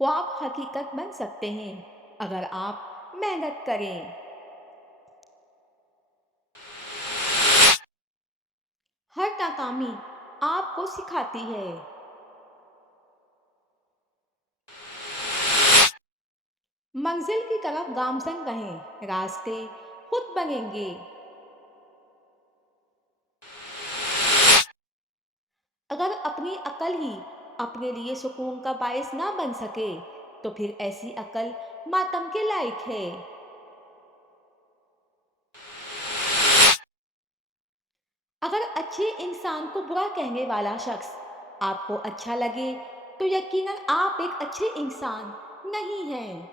ख्वाब हकीकत बन सकते हैं अगर आप मेहनत करें। हर नाकामी आपको सिखाती है। मंजिल की तरफ गामजन रहें, रास्ते खुद बनेंगे। अगर अपनी अकल ही अपने लिए सुकून का बायस ना बन सके तो फिर ऐसी अकल मातम के लायक है। अगर अच्छे इंसान को बुरा कहने वाला शख्स आपको अच्छा लगे तो यकीनन आप एक अच्छे इंसान नहीं हैं।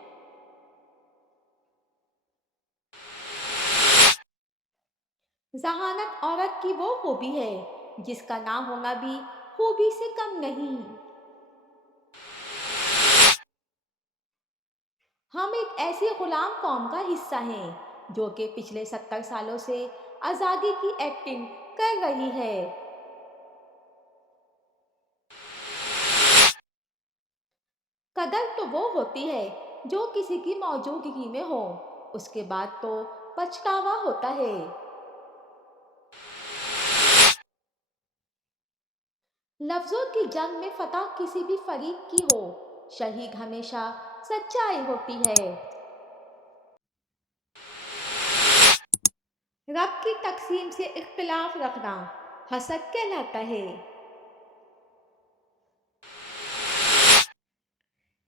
जहानत औरत की वो खूबी है जिसका ना होना भी खूबी से कम नहीं। हम एक ऐसी गुलाम कौम का हिस्सा हैं जो कि पिछले 70 सालों से आज़ादी की एक्टिंग कर रही है। कदर तो वो होती है जो किसी की मौजूदगी में हो, उसके बाद तो पछतावा होता है। लफ्जों की जंग में फतह किसी भी फरीक की हो, शहीद हमेशा सच्चाई होती है। रब की तकसीम से इख्तिलाफ रखना हसद कहलाता है।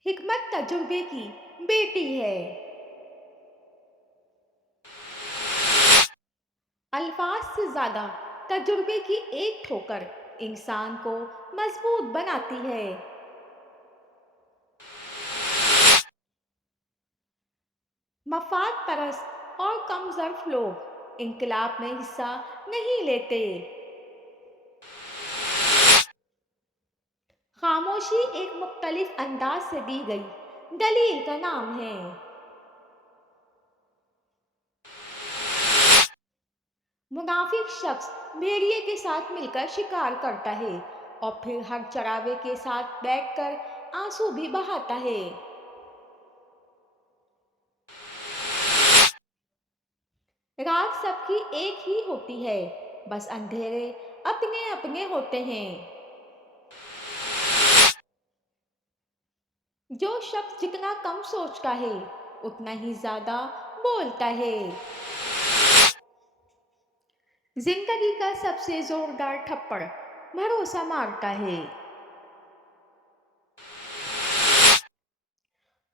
हिकमत तजुर्बे की बेटी है। अल्फाज से ज्यादा तजुर्बे की एक ठोकर इंसान को मजबूत बनाती है। मफाद परस्त और कमजोर लोग इनकलाब में हिस्सा नहीं लेते। खामोशी एक मुख्तलिफ अंदाज से दी गई दलील का नाम है। मुनाफिक शख्स भेड़िए के साथ मिलकर शिकार करता है और फिर हर चरावे के साथ बैठकर आंसू भी बहाता है। रात सबकी एक ही होती है, बस अंधेरे अपने अपने होते हैं। जो शख्स जितना कम सोचता है उतना ही ज्यादा बोलता है। जिंदगी का सबसे जोरदार थप्पड़ भरोसा मारता है।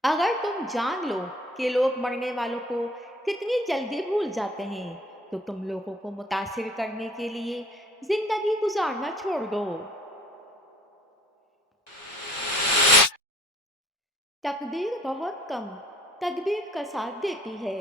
अगर तुम जान लो कि लोग मरने वालों को कितनी जल्दी भूल जाते हैं तो तुम लोगों को मुतासिर करने के लिए जिंदगी गुजारना छोड़ दो। तकदीर बहुत कम तदबीर का साथ देती है।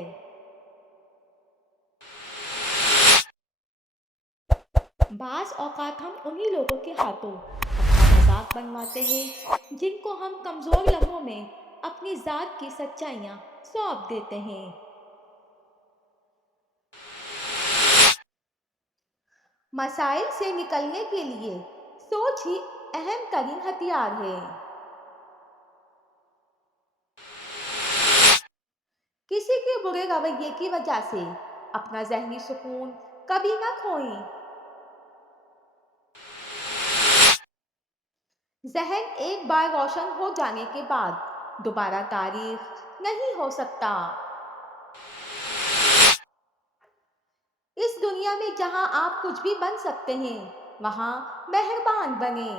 बाज़ औक़ात हम उन्हीं लोगों के हाथों अपना मजाक बनवाते हैं जिनको हम कमज़ोर लम्हों में अपनी ज़ात की सच्चाइयाँ सौंप देते हैं। मसाइल से निकलने के लिए सोच ही अहम तरीन हथियार है। किसी के बुरे रवैये की वजह से अपना ज़हनी सुकून कभी ना खोएं। ज़हन एक बार रोशन हो जाने के बाद दोबारा तारीफ नहीं हो सकता। इस दुनिया में जहां आप कुछ भी बन सकते हैं वहां मेहरबान बने।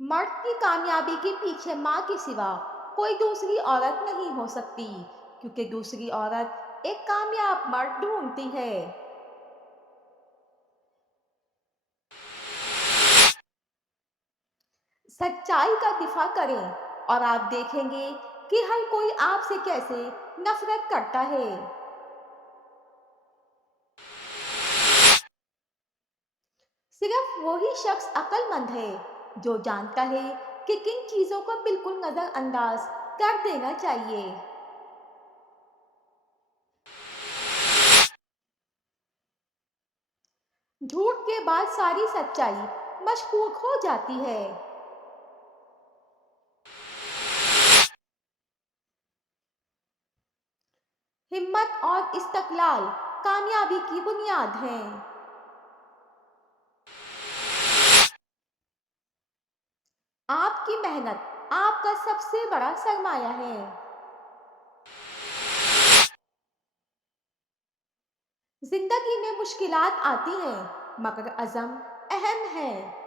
मर्द की कामयाबी के पीछे माँ के सिवा कोई दूसरी औरत नहीं हो सकती, क्योंकि दूसरी औरत एक कामयाब मर्द ढूंढती है। सच्चाई का दिफा करें और आप देखेंगे कि हर कोई आपसे कैसे नफरत करता है। सिर्फ वही शख्स अक्लमंद है जो जानता है कि किन चीजों को बिल्कुल नजरअंदाज कर देना चाहिए। झूठ के बाद सारी सच्चाई مشکوک ہو جاتی ہے۔ ہمت اور استقلال کامیابی کی بنیاد ہیں۔ آپ کی محنت آپ کا سب سے بڑا سرمایہ ہے۔ زندگی میں مشکلات آتی ہیں مگر عزم اہم ہے۔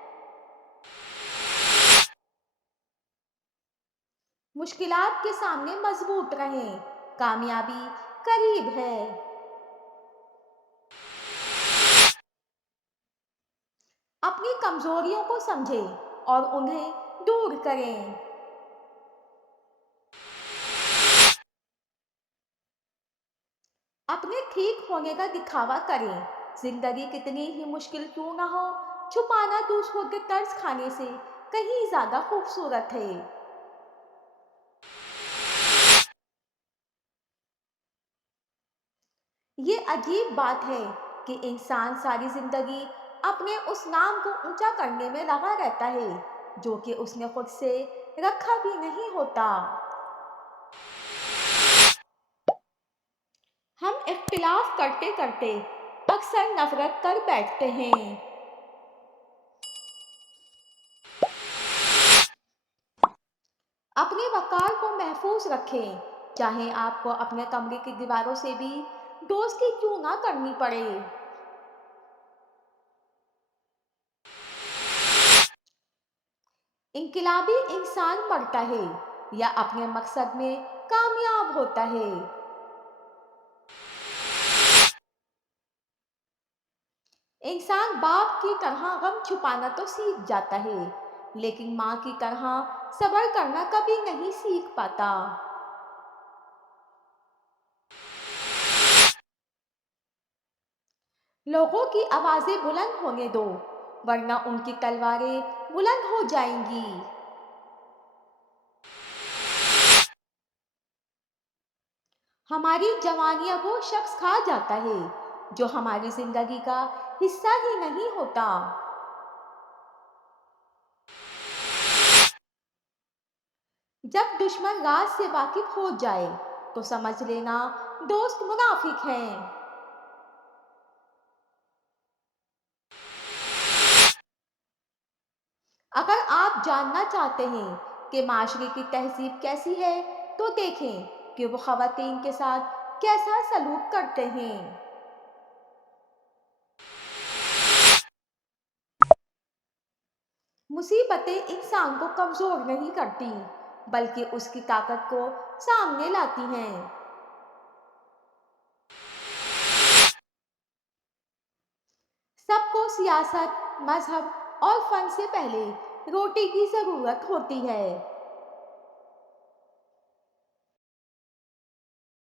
مشکلات کے سامنے مضبوط رہیں، کامیابی قریب ہے۔ اپنی کمزوریوں کو سمجھیں اور انہیں دور کریں۔ اپنے ٹھیک ہونے کا دکھاوا کریں، زندگی کتنی ہی مشکل کیوں نہ ہو، چھپانا دوسروں کے طرز کھانے سے کہیں زیادہ خوبصورت ہے۔ یہ عجیب بات ہے کہ انسان ساری زندگی اپنے اس نام کو اونچا کرنے میں لگا رہتا ہے جو کہ اس نے خود سے رکھا بھی نہیں ہوتا۔ ہم اختلاف کرتے کرتے اکثر نفرت کر بیٹھتے ہیں۔ اپنے وقار کو محفوظ رکھیں، چاہے آپ کو اپنے کمرے کی دیواروں سے بھی دوستی کیوں نہ کرنی پڑے۔ انقلابی انسان مرتا ہے یا اپنے مقصد میں کامیاب ہوتا ہے۔ انسان باپ کی طرح غم چھپانا تو سیکھ جاتا ہے لیکن ماں کی طرح صبر کرنا کبھی نہیں سیکھ پاتا۔ لوگوں کی آوازیں بلند ہونے دو ورنہ ان کی تلواریں بلند ہو جائیں گی۔ ہماری جوانیاں وہ شخص کھا جاتا ہے جو ہماری زندگی کا حصہ ہی نہیں ہوتا۔ جب دشمن راز سے واقف ہو جائے تو سمجھ لینا دوست منافق ہیں۔ اگر آپ جاننا چاہتے ہیں کہ معاشرے کی تہذیب کیسی ہے تو دیکھیں کہ وہ خواتین کے ساتھ کیسا سلوک کرتے ہیں۔ مصیبتیں انسان کو کمزور نہیں کرتی بلکہ اس کی طاقت کو سامنے لاتی ہیں۔ سب کو سیاست، مذہب اور فن سے پہلے روٹی کی ضرورت ہوتی ہے۔